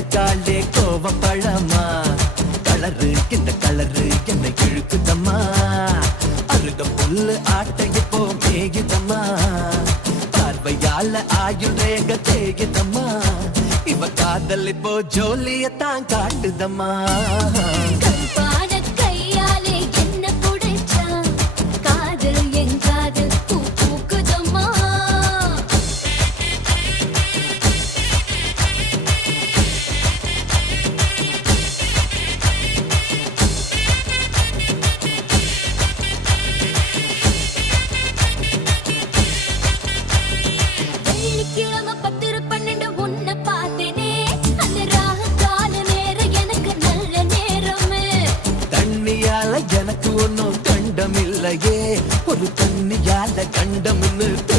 இருக்காளே கோவம் பழமா கலரு இந்த கலரு என்னை இழுக்குதம்மா அருக புல்லு ஆட்டை இப்போ மேயுதம்மா பார்வையால ஆயுள் ரேக தேயுதம்மா இவ காதல் இப்போ ஜோலியத்தான் காட்டுதம்மா எனக்கு ஒன்னும் கண்டம் இல்லையே ஒரு தண்ணியால கண்டம்